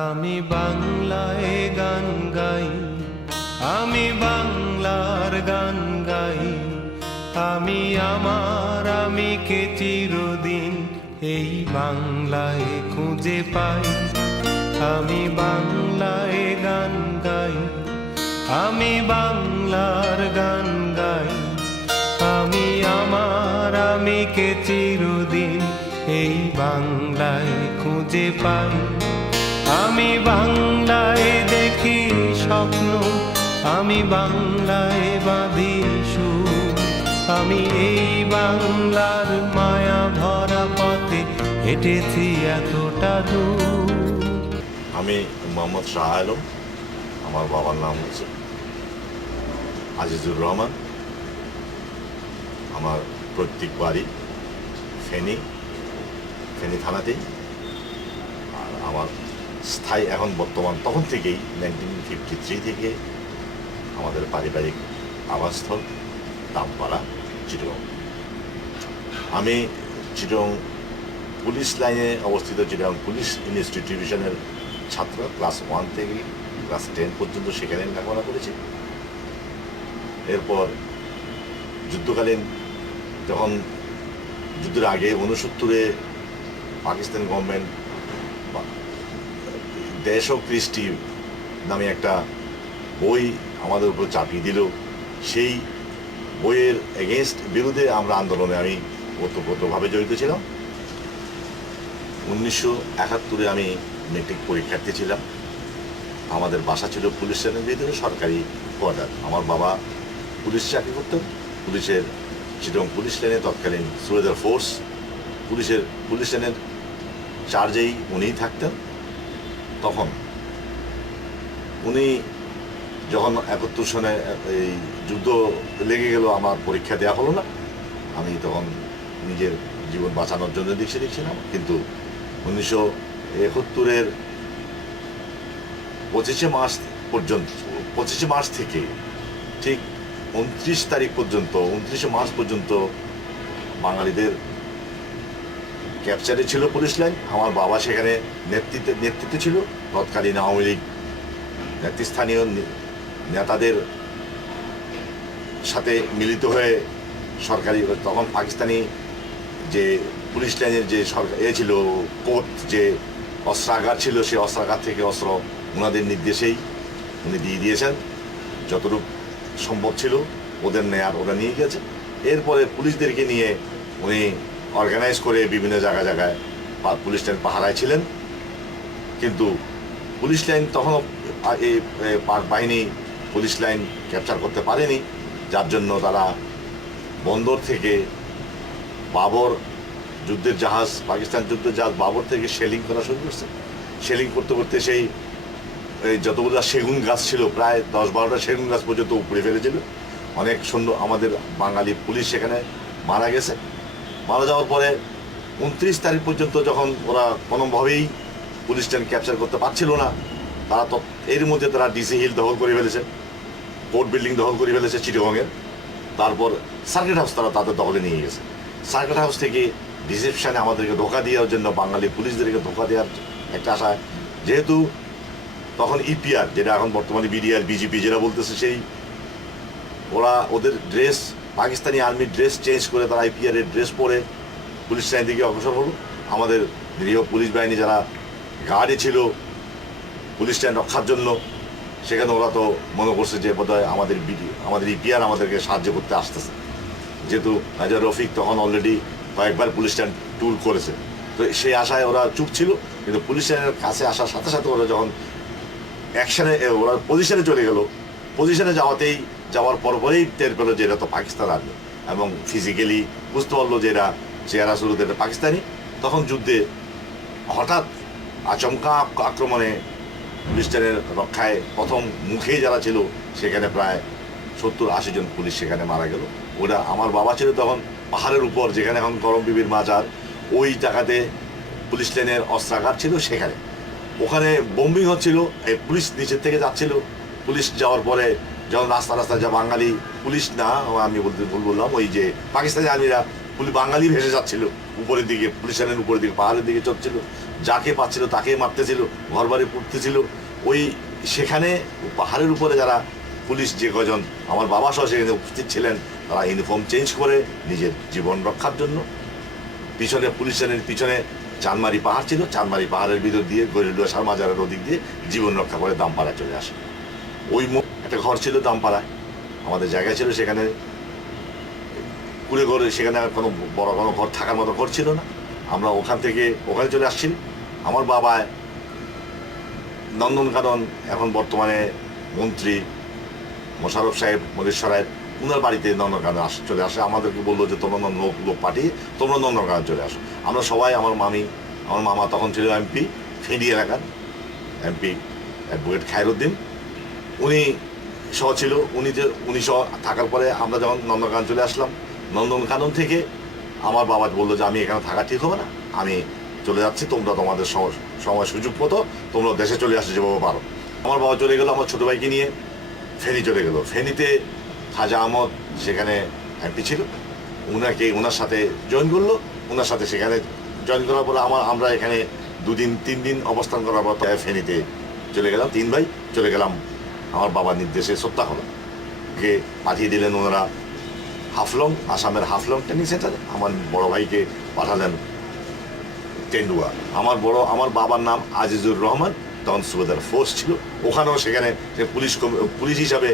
আমি বাংলায় গান গাই, আমি বাংলার গান গাই, আমি আমার আমিকে চিরদিন এই বাংলায় খুঁজে পাই। আমি বাংলায় গান গাই, আমি বাংলার গান গাই, আমি আমার আমিকে চিরদিন এই বাংলায় খুঁজে পাই। আমি বাংলায় দেখি স্বপ্ন, আমি বাংলায় বাঁধি সুর, আমি এই বাংলার মায়া ভরা পথে হেঁটেছি এতটা দূর। আমি মোহাম্মদ শাহ আলম, আমার বাবার নাম হচ্ছে আজিজুর রহমান। আমার প্রত্যেক বাড়ি ফেনী থানাতেই। আর আমার স্থায়ী এখন বর্তমান তখন থেকেই 1953 থেকে আমাদের পারিবারিক আবাসস্থল দামপাড়া, চিটাগং। আমি চিটাগং পুলিশ লাইনে অবস্থিত চিটাগং পুলিশ ইনস্টিটিউশনের ছাত্র। ক্লাস 1 থেকে ক্লাস 10 পর্যন্ত সেখানে লেখাপড়া করেছি। এরপর যুদ্ধকালীন, যখন যুদ্ধের আগে 69-এ পাকিস্তান গভর্নমেন্ট দেশ ও কৃষ্টি নামে একটা বই আমাদের উপর চাপিয়ে দিল, সেই বইয়ের বিরুদ্ধে আমরা আন্দোলনে আমি ওতপ্রোতভাবে জড়িত ছিলাম। 1971-এ আমি মেট্রিক পরীক্ষার্থী ছিলাম। আমাদের বাসা ছিল পুলিশ লাইনের ভিতরে, সরকারি কোয়ার্টার। আমার বাবা পুলিশ চাকরি করতেন, পুলিশের চিটাগং পুলিশ লাইনে তৎকালীন সুবেদার ফোর্স পুলিশ লাইনের চার্জেই উনিই থাকতেন। তখন উনি যখন 71 সনে এই যুদ্ধ লেগে গেল, আমার পরীক্ষা দেওয়া হলো না। আমি তখন নিজের জীবন বাঁচানোর জন্য দেখছিলাম। কিন্তু 1971-এর 25শে মার্চ থেকে ঠিক 29শে মার্চ পর্যন্ত বাঙালিদের ক্যাপচারে ছিল পুলিশ লাইন। আমার বাবা সেখানে নেতৃত্বে ছিল। তৎকালীন আওয়ামী লীগ নেতৃস্থানীয় নেতাদের সাথে মিলিত হয়ে সরকারি, তখন পাকিস্তানি যে পুলিশ লাইনের যে সরকার ছিল কোর্ট, যে অস্ত্রাগার ছিল, সেই অস্ত্রাগার থেকে অস্ত্র ওনাদের নির্দেশেই উনি দিয়ে দিয়েছেন। যতটুকু সম্ভব ছিল ওদের নেয়ার ওরা নিয়ে গেছে। এরপরে পুলিশদেরকে নিয়ে উনি অর্গানাইজ করে বিভিন্ন জায়গায় পুলিশ লাইন পাহারায় ছিলেন। কিন্তু পুলিশ লাইন তখনও এই পাক বাহিনী পুলিশ লাইন ক্যাপচার করতে পারেনি, যার জন্য তারা বন্দর থেকে বাবর যুদ্ধের জাহাজ, পাকিস্তান যুদ্ধের জাহাজ বাবর থেকে শেলিং করা শুরু করছে। শেলিং করতে করতে সেই যতগুলো সেগুন গাছ ছিল, প্রায় 10-12টা সেগুন গাছ পর্যন্ত উপড়ে ফেলেছিল। অনেক সৈন্য আমাদের বাঙালি পুলিশ সেখানে মারা গেছে। মারা যাওয়ার পরে 29 তারিখ পর্যন্ত যখন ওরা কোনোভাবেই পুলিশ লাইন ক্যাপচার করতে পারছিল না, তারা তো এর মধ্যে তারা ডিসি হিল দখল করে ফেলেছে, কোর্ট বিল্ডিং দখল করে ফেলেছে চিটাগংয়ের। তারপর সার্কিট হাউস তারা তাদের দখলে নিয়ে গেছে। সার্কিট হাউস থেকে রিসেপশনে আমাদেরকে ধোকা দেওয়ার জন্য, বাঙালি পুলিশদেরকে ধোকা দেওয়ার একটা আশায়, যেহেতু তখন ইপিআর, যেটা এখন বর্তমানে বিডিআর বিজেপি যেটা বলতেছে, সেই ওদের ড্রেস, পাকিস্তানি আর্মির ড্রেস চেঞ্জ করে তারা আইপিআর এর ড্রেস পরে পুলিশ লাইন দিকে অগ্রসর হলো। আমাদের নিরীহ পুলিশ বাহিনী যারা গার্ডে ছিল পুলিশ লাইন রক্ষার জন্য, সেখানে ওরা তো মনে করছে যে বোধহয় আমাদের ইপিআর আমাদেরকে সাহায্য করতে আসতেছে। যেহেতু মেজর রফিক তখন অলরেডি কয়েকবার পুলিশ লাইন ট্যুর করেছে, তো সেই আশায় ওরা চুপ ছিল। কিন্তু পুলিশ লাইনের কাছে আসার সাথে সাথে ওরা যখন ওরা পজিশনে চলে গেল, পজিশনে যাওয়ার পরপরেই টের পেল যে এরা তো পাকিস্তান আর্মি, এবং ফিজিক্যালি বুঝতে পারলো যে এরা চেহারা শুরুতে এটা পাকিস্তানি। তখন যুদ্ধে হঠাৎ আচমকা আক্রমণে পুলিশ লাইনের রক্ষায় প্রথম মুখে যারা ছিল, সেখানে প্রায় 70-80 জন পুলিশ সেখানে মারা গেল। ওরা, আমার বাবা ছিল তখন পাহাড়ের উপর, যেখানে এখন করম বিবির মাজার, ওই জায়গাতে পুলিশ লাইনের অস্ত্রাগার ছিল। সেখানে ওখানে বোম্বিং হচ্ছিল, এই পুলিশ নিচের থেকে যাচ্ছিল। পুলিশ যাওয়ার পরে যখন রাস্তায় যা বাঙালি পুলিশ না, আমি ভুল বললাম, ওই যে পাকিস্তানি আর্মিরা বাঙালি ভেসে যাচ্ছিল, উপরের দিকে, পুলিশ লাইনের উপরের দিকে, পাহাড়ের দিকে চলছিল, যাকে পাচ্ছিল তাকে মারতেছিল, ঘর বাড়ি পুড়তেছিল। ওই সেখানে পাহাড়ের উপরে যারা পুলিশ যে কজন আমার বাবা সহ সেখানে উপস্থিত ছিলেন, তারা ইউনিফর্ম চেঞ্জ করে নিজের জীবন রক্ষার জন্য পিছনে পুলিশ লাইনের পিছনে চানমারি পাহাড় ছিল, চানমারি পাহাড়ের ভিতর দিয়ে গরিলুয়া শাহ মাজারের ওদিক দিয়ে জীবন রক্ষা করে দামপাড়ায় চলে আসে। ওই একটা ঘর ছিল দামপাড়ায়, আমাদের জায়গা ছিল সেখানে কুড়ে ঘরে, সেখানে আর কোনো বড় কোনো ঘর থাকার মতো ঘর ছিল না। আমরা ওখানে চলে আসছি। আমার বাবা নন্দনকানন এখন বর্তমানে মন্ত্রী মোশাররফ সাহেব মধেশ্বরায়, উনার বাড়িতে নন্দনকানন চলে আসে। আমাদেরকে বললো যে তোমরা লোক পাঠিয়ে তোমরা নন্দনকানন চলে আসো। আমরা সবাই, আমার মামা তখন ছিল এমপি ফেনী এলাকার এমপি অ্যাডভোকেট খায়রুদ্দিন, উনি সহ ছিল। উনি সহ থাকার পরে আমরা যখন নন্দনকানন চলে আসলাম, নন্দনকানন থেকে আমার বাবা বললো যে আমি এখানে থাকা ঠিক হবে না, আমি চলে যাচ্ছি, তোমরা তোমাদের সময় সুযোগ মতো তোমরা দেশে চলে আসতে যেভাবে পারো। আমার বাবা চলে গেলো, আমার ছোটো ভাইকে নিয়ে ফেনী চলে গেলো। ফেনীতে খাজা আহমদ সেখানে এমপি ছিল, ওনার সাথে জয়েন করলো। ওনার সাথে সেখানে জয়েন করার পরে আমরা এখানে 2-3 দিন অবস্থান করার পর ফেনীতে চলে গেলাম। 3 ভাই চলে গেলাম আমার বাবার নির্দেশে সত্যাহলকে পাঠিয়ে দিলেন ওনারা হাফলং, আসামের হাফলং ট্রেনিং সেন্টারে। আমার বড় ভাইকে পাঠালেন টেন্ডুয়া। আমার বাবার নাম আজিজুর রহমান, তখন সুবেদার ফোর্স ছিল। ওখানেও সেখানে পুলিশ হিসাবে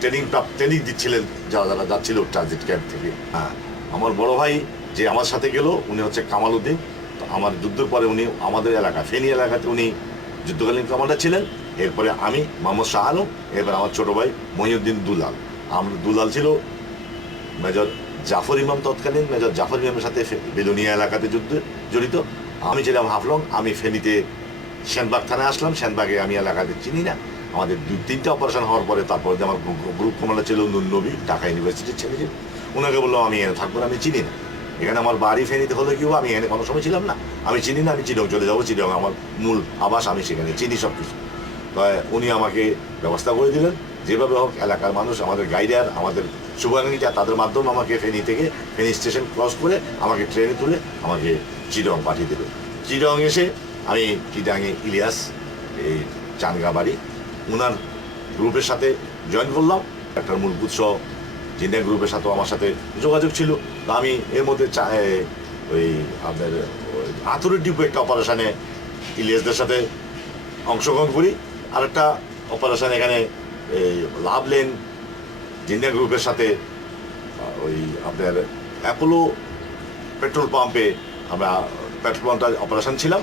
ট্রেনিং দিচ্ছিলেন যারা যাচ্ছিল ট্রানজিট ক্যাম্প থেকে। হ্যাঁ, আমার বড় ভাই যে আমার সাথে গেল, উনি হচ্ছে কামাল উদ্দিন। আমার যুদ্ধের পরে উনি আমাদের এলাকা ফেনী এলাকাতে উনি যুদ্ধকালীন কমান্ডার ছিলেন। এরপরে আমি মোহাম্মদ শাহ আলম, এরপরে আমার ছোটো ভাই মহিউদ্দিন দুলাল। দুলাল ছিল মেজর জাফর ইমাম, তৎকালীন মেজর জাফর ইমামের সাথে বেলুনিয়া এলাকাতে যুদ্ধে জড়িত। আমি ছিলাম হাফলং। আমি ফেনীতে সেনবাগ থানায় আসলাম। সেনবাগে আমি এলাকাতে চিনি না। আমাদের 2-3টা অপারেশন হওয়ার পরে তারপরে আমার গ্রুপ কমান্ডার ছিল নবী, ঢাকা ইউনিভার্সিটির ছেলে ছিল। ওনাকে বললাম আমি এখানে থাকবো না, আমি চিনি না, এখানে আমার বাড়ি ফেনীতে হলে কি, আমি এখানে কোনো সময় ছিলাম না, আমি চিনি না, আমি চিরং চলে যাবো, চিরং আমার মূল আবাস, আমি সেখানে চিনি সব কিছু। তাই উনি আমাকে ব্যবস্থা করে দিলেন যেভাবে হোক। এলাকার মানুষ, আমাদের গাইডার, আমাদের শুভাকাঙ্ক্ষী, তাদের মাধ্যমে আমাকে ফেনী থেকে ফেনী স্টেশন ক্রস করে আমাকে ট্রেনে তুলে আমাকে চিরং পাঠিয়ে দিল। চিরং এসে আমি চিটাঙে ইলিয়াস, এই চানগা বাড়ি, ওনার গ্রুপের সাথে জয়েন করলাম। একটা মূলভূত সহ জিন্ডিয়া গ্রুপের সাথেও আমার সাথে যোগাযোগ ছিল। তো আমি এর মধ্যে ওই আপনার আতুরের ডিপো একটা অপারেশনে ইলিয়াসদের সাথে অংশগ্রহণ করি। আর একটা অপারেশন এখানে এই লাভলেন জিন্ডিয়া গ্রুপের সাথে ওই আপনার অ্যাপোলো পেট্রোল পাম্পে আমরা পেট্রোল পাম্পটা অপারেশন ছিলাম।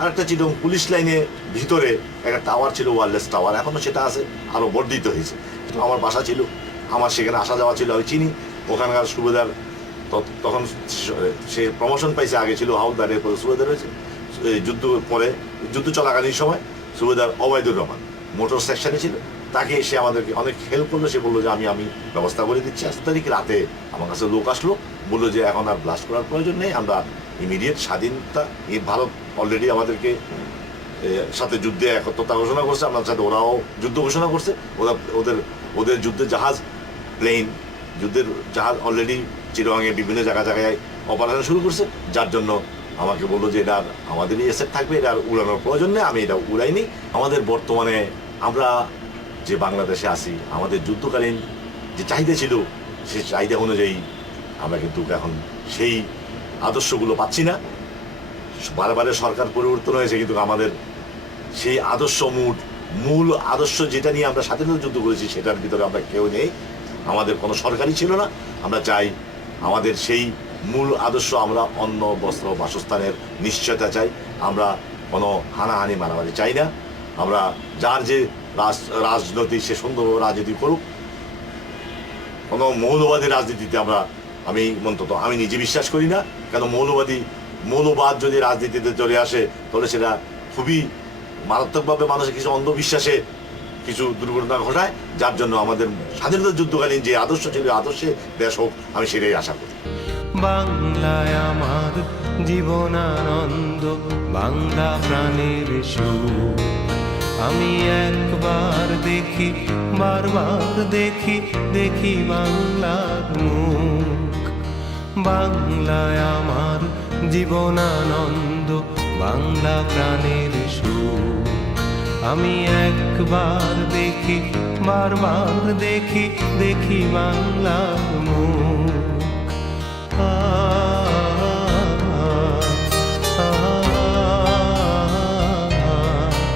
আর একটা ছিল পুলিশ লাইনে ভিতরে একটা টাওয়ার ছিল, ওয়্যারলেস টাওয়ার, এখনও সেটা আছে, আরও বর্ধিত হয়েছে। আমার বাসা ছিল, আমার সেখানে আসা যাওয়া ছিল, আমি চিনি। ওখানকার সুবেদার তখন সে প্রমোশন পাইছে, আগে ছিল হাওলদার, এরপরে সুবেদার হয়েছে। যুদ্ধ চলাকালীন সময় সুবেদার ওবায়দুর রহমান মোটর সেকশনে ছিল, তাকে সে আমাদেরকে অনেক হেল্প করলো। সে বললো যে আমি ব্যবস্থা করে দিচ্ছি। 8 তারিখ রাতে আমার কাছে লোক আসলো, বললো যে এখন আর ব্লাস্ট করার প্রয়োজন নেই, আমরা ইমিডিয়েট স্বাধীনতা, ভারত অলরেডি আমাদেরকে সাথে যুদ্ধে একত্রতা ঘোষণা করছে, আপনার সাথে ওরাও যুদ্ধ ঘোষণা করছে। ওদের যুদ্ধের জাহাজ, প্লেন, যুদ্ধের জাহাজ অলরেডি চিরঙে বিভিন্ন জায়গায় অপারেশন শুরু করছে। যার জন্য আমাকে বললো যে এটা আমাদেরই এসেট থাকবে, এটা আর উড়ানোর প্রয়োজন নেই, আমি এটা উড়াইনি। আমাদের বর্তমানে আমরা যে বাংলাদেশে আছি, আমাদের যুদ্ধকালীন যে চাহিদা ছিল, সেই চাহিদা অনুযায়ী আমরা কিন্তু এখন সেই আদর্শগুলো পাচ্ছি না। বারে সরকার পরিবর্তন হয়েছে, কিন্তু আমাদের সেই আদর্শ মূল আদর্শ যেটা নিয়ে আমরা স্বাধীনতা যুদ্ধ করেছি, সেটার ভিতরে আমরা কেউ নেই। আমাদের কোনো সরকারই ছিল না। আমরা চাই আমাদের সেই মূল আদর্শ, আমরা অন্ন, বস্ত্র, বাসস্থানের নিশ্চয়তা চাই। আমরা কোনো হানাহানি মারামারি চাই না। আমরা যার যে রাজনীতি, সে সুন্দরভাবে রাজনীতি করুক। কোনো মৌলবাদী রাজনীতিতে আমি নিজে বিশ্বাস করি না। কেন মৌলবাদ যদি রাজনীতিতে চলে আসে, তাহলে সেটা খুবই মারাত্মকভাবে মানুষের কিছু অন্ধবিশ্বাসে কিছু দুর্ঘটনা ঘটায়। যার জন্য আমাদের স্বাধীনতা যুদ্ধকালীন যে আদর্শ ছিল, আদর্শে দেশ হোক, আমি সেটাই আশা করি। বাংলায় আমার জীবনানন্দ, বাংলা প্রাণের সুখ। আমি একবার দেখি, বারবার দেখি বাংলার মুখ। বাংলায় আমার জীবনানন্দ, বাংলা প্রাণের সুখ। আমি একবার দেখি, বারবার দেখি, দেখি বাংলার মুখ।